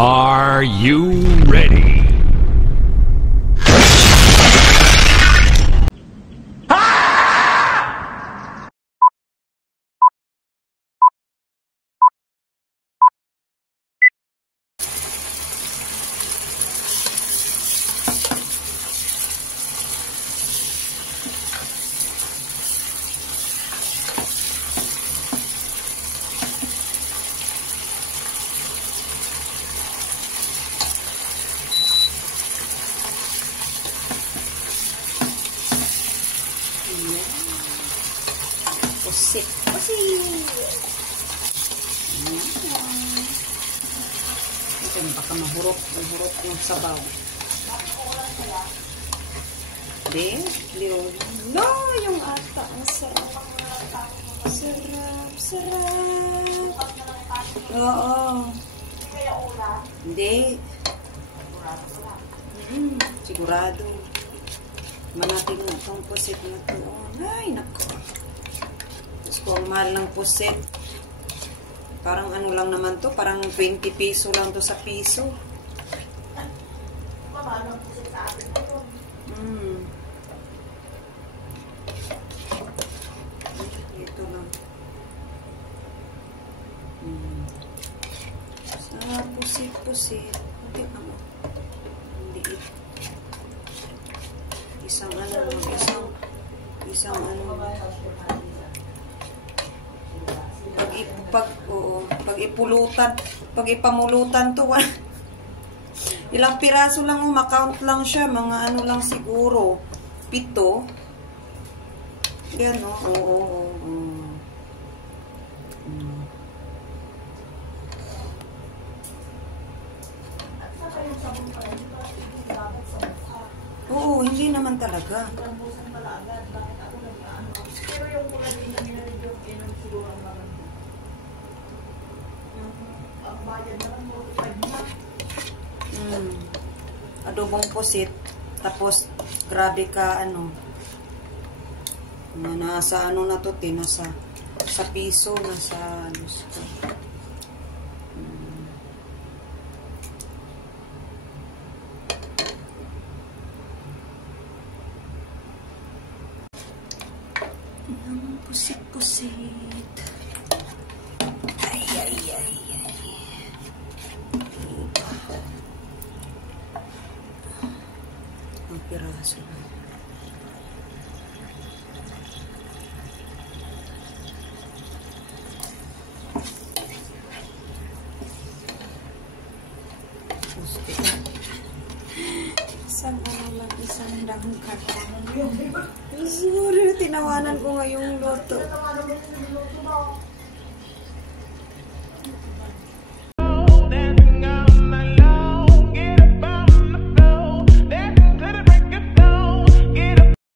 Are you ready? Pusit. Ito baka mahurot yung sabaw. Hindi. No, yung ata. Ang sarap. Sarap. Oo. Hindi. Sigurado. Manating na itong pusit na ito. Ay, nako. Kung mahal ng pusit, parang ano lang naman to, parang 20 piso lang to sa piso. Mahal ng pusit sa atin na to. Ito lang. Sa pusit. Hindi naman. Hindi. Isang pag ipamulutan to, ilang piraso lang, ma-count lang siya, mga ano lang siguro, 7. Yan, oo. Oo, hindi naman talaga. Pero yung mga din na nilagyan ng siguro ang bayad naman mo 5 na. Adobong pusit, tapos grabe ka nasa ano na to, nasa sa piso, nasa ano sa pusit. Ay. Ang piraso na. Isang dangkal. Sorry, tinawanan ko ngayong loto.